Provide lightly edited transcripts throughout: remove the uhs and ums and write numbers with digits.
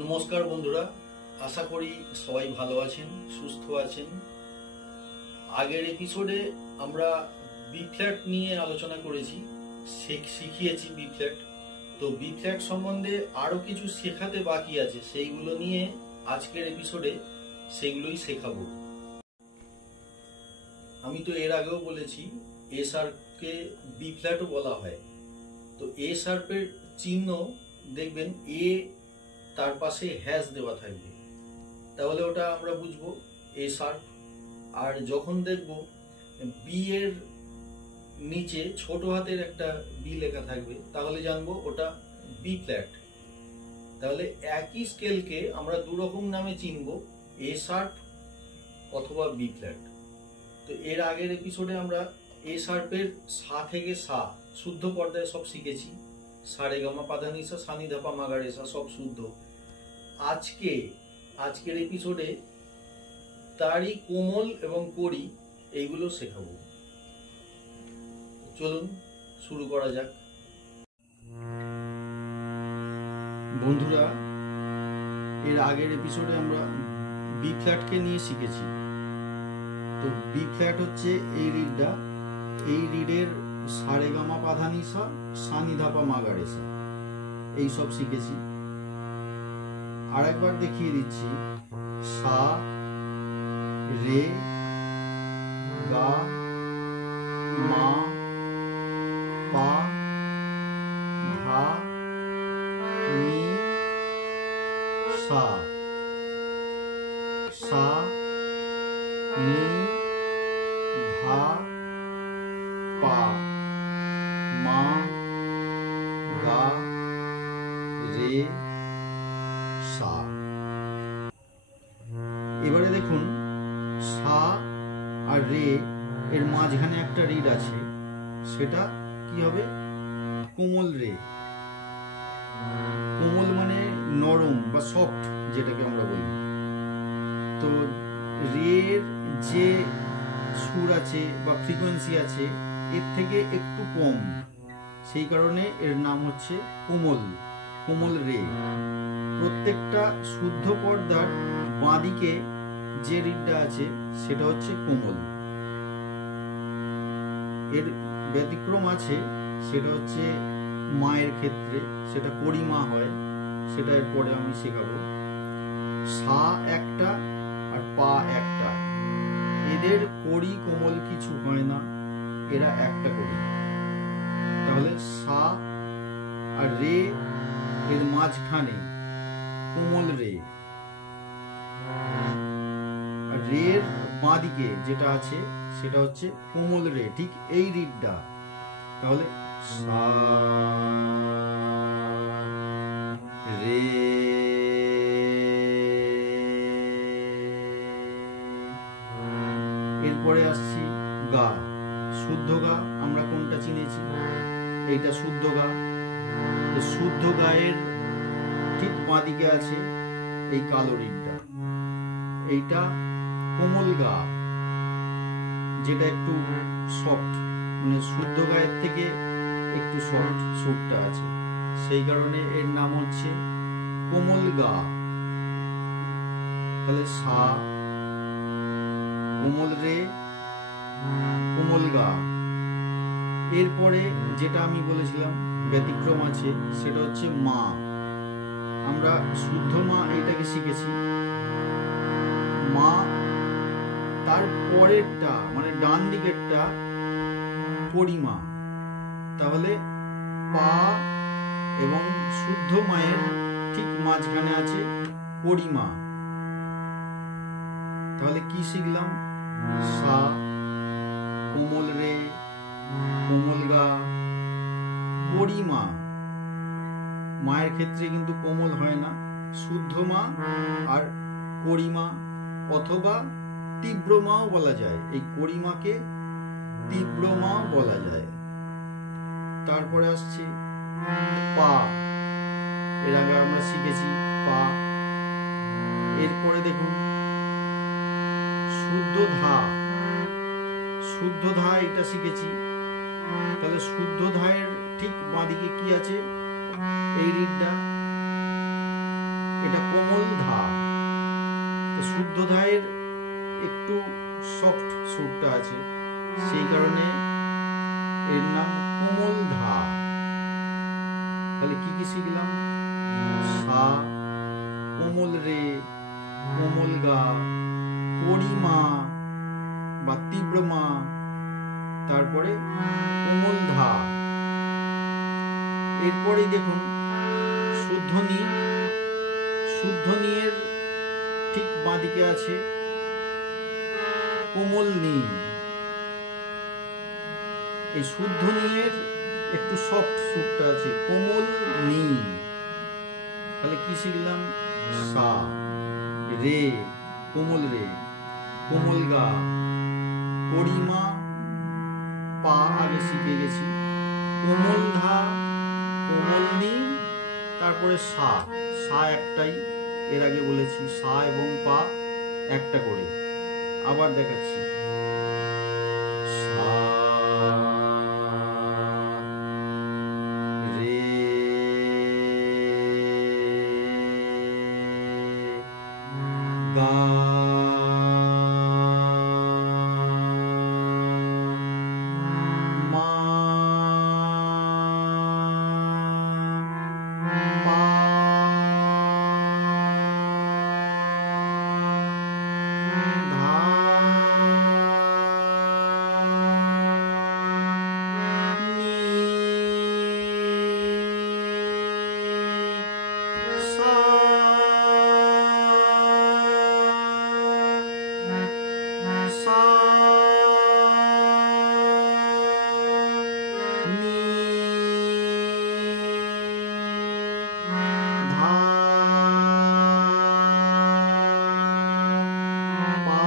নমস্কার বন্ধুরা, আশা করি সবাই ভালো আছেন, সুস্থ আছেন। আগের এপিসোডে আমরা বি ফ্ল্যাট নিয়ে আলোচনা করেছি, শিখিয়েছি বি ফ্ল্যাট। তো বি ফ্ল্যাট সম্বন্ধে আরো কিছু শেখাতে বাকি আছে, সেইগুলো নিয়ে আজকের এপিসোডে সেগুলোই শেখাবো। আমি তো এর আগেও বলেছি এ শার্পকে বি ফ্ল্যাটও বলা হয়। তো এ শার্পের চিহ্ন দেখবেন এ তার পাশে হ্যাশ দেওয়া থাকবে, তাহলে ওটা আমরা বুঝবো এ শার্প। আর যখন দেখব বি এর নিচে ছোট হাতের একটা বি লেখা থাকবে, তাহলে জানবো ওটা বি ফ্ল্যাট। তাহলে একই স্কেলকে আমরা দু রকম নামে চিনব, এ শার্প অথবা বি ফ্ল্যাট। তো এর আগের এপিসোডে আমরা এ শার্পের সা থেকে সা শুদ্ধ পর্দায় সব শিখেছি, সারে গামা পাধানিসা সানি ধাপা মাগারেসা সব শুদ্ধ। আজকের এপিসোডে তারই কোমল এবং কড়ি এইগুলো শেখাবো। চলুন শুরু করা যাক। বন্ধুরা, এর আগের এপিসোডে আমরা বি ফ্ল্যাটকে নিয়ে শিখেছি। তো বি ফ্ল্যাট হচ্ছে এই রিডটা, এই রিডের সারে গামা পাধানিসা সানি ধাপা মাগারেসা এই সব শিখেছি। আর একবার দেখিয়ে দিচ্ছি, সা রে গা মা পা ধা নি সা, সা নি ধা পা মা গা রে সা। এবারে দেখুন, সা আর রে এর মাঝখানে একটা রিড আছে, সেটা কি হবে? কোমল রে। কোমল মানে নরম বা সফট, যেটাকে আমরা বলি। তো রের যে সুর আছে বা ফ্রিকোয়েন্সি আছে এর থেকে একটু কম, সেই কারণে এর নাম হচ্ছে কোমল রে। প্রত্যেকটা শুদ্ধ পর্দার বাঁদিকে যে রিডটা আছে সেটা হচ্ছে কোমল। এর ব্যতিক্রম আছে, সেটা হচ্ছে মায়ের ক্ষেত্রে, সেটা কড়িমা হয়, সেটা এরপরে আমি শেখাবো। সা একটা আর পা একটা, এদের কড়ি কোমল কিছু হয় না, এরা একটা কড়ি। তাহলে সা আর রে এর মাঝখানে কোমল রে, আর রের বাঁদিকে যেটা আছে সেটা হচ্ছে কোমল রে, ঠিক এই রিডটা। তাহলে সা রে এরপরে আসছি গা। শুদ্ধ গা আমরা কোনটা চিনেছি? এইটা শুদ্ধ গা। শুদ্ধ গায়ের ঠিক বাঁদিকে আছে এই কালো রিডটা, এইটা কোমল গা, যেটা একটু সফট, মানে শুদ্ধ গায়ের থেকে একটু সফট সুরটা আছে, সেই কারণে এর নাম হচ্ছে কোমল গা। তাহলে সা কোমল রে কোমল গা। এরপরে যেটা আমি বলেছিলাম ব্যতিক্রম আছে, সেটা হচ্ছে মা। আমরা শুদ্ধ মা এইটাকে শিখেছি, মা তার পরেরটা মানে ডান দিকেরটা পরিমা। তাহলে পা এবং শুদ্ধ মায়ের ঠিক মাঝখানে আছে পরিমা। তাহলে কি শিখলাম? সা কোমল রে কোমল গা পরিমা। মায়ের ক্ষেত্রে কিন্তু কোমল হয় না, শুদ্ধ মা আর করিমা, অথবা তীব্র মাও বলা যায়। এই করিমাকে তীব্র মা বলা যায়। তারপরে আসছে পা, এর আগে আমরা শিখেছি পা। এরপরে দেখুন শুদ্ধ ধা, এটা শিখেছি। তাহলে শুদ্ধ ধায়ের ঠিক বাঁদিকে কি আছে? এই রিডটা। এটা কোমল ধা। তো শুদ্ধ ধায়ের একটু সফট সুরটা আছে, সেই কারণে এর নাম কোমল ধা। তাহলে কি কি শিখলাম? সা, কোমল রে, কোমল গা, পরিমা বা তীব্র মা, তারপরে কোমল ধা। এরপরে দেখুন শুদ্ধ নি। শুদ্ধ নিয়ের ঠিক বাঁদিকে আছে কোমল নি। এই শুদ্ধ নিয়ের একটু সফট সুরটা আছে কোমল নি। তাহলে কি শিখলাম? সা, রে, কোমল রে, কোমল গা, পরিমা, পা আগে শিখে গেছি, কোমল ধা, কোমল নি, তারপরে সা। সা একটাই, এর আগে বলেছি সা এবং পা একটা করে। আবার দেখাচ্ছি, সা, রে, গা, মা, পা, ধা, নি, সা, সা, নি, ধা, পা,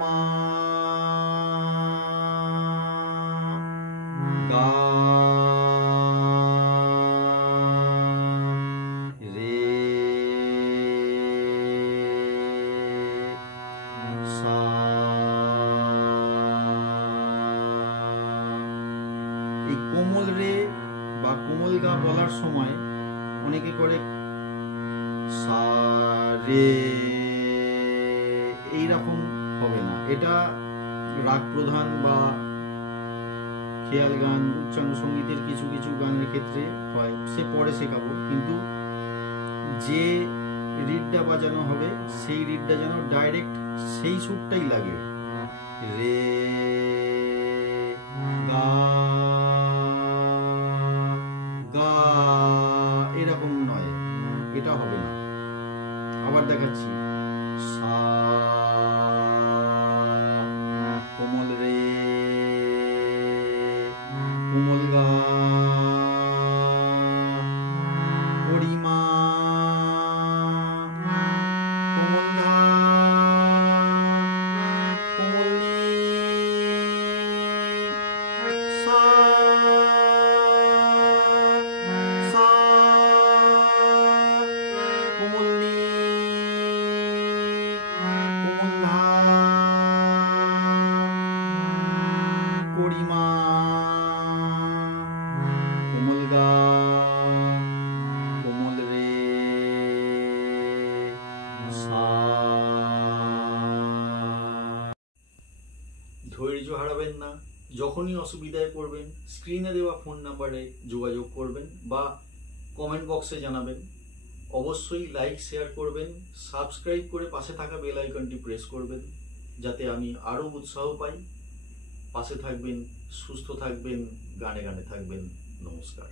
মা, গা, রে, সা। এই কোমল রে বা কোমল গা বলার সময় অনেকে করে সা, রে, এইরকম হবে না। এটা রাগ প্রধান বা খেয়াল গান, উচ্চাঙ্গ সঙ্গীতের কিছু কিছু গানের ক্ষেত্রে হয়, সে পরে শেখাবো। কিন্তু যে রিডটা বাজানো হবে সেই রিডটা যেন ডাইরেক্ট সেই সুরটাই লাগে। রে, গা, গা, এরকম নয়, এটা হবে না। আবার দেখাচ্ছি, সা, কোমল রে, কোমল গা, পরিমা, কোমল ধা, কোমল নি, সা, সা, কোমল নি, কোমল ধা, পরিমা, কোমল গা, কোমল রে, সা। ধৈর্য হারাবেন না। যখনই অসুবিধায় পড়বেন স্ক্রিনে দেওয়া ফোন নাম্বারে যোগাযোগ করবেন বা কমেন্ট বক্সে জানাবেন। অবশ্যই লাইক শেয়ার করবেন, সাবস্ক্রাইব করে পাশে থাকা বেল আইকনটি প্রেস করবেন যাতে আমি আরও উৎসাহ পাই। পাশে থাকবেন, সুস্থ থাকবেন, গানে গানে থাকবেন। নমস্কার।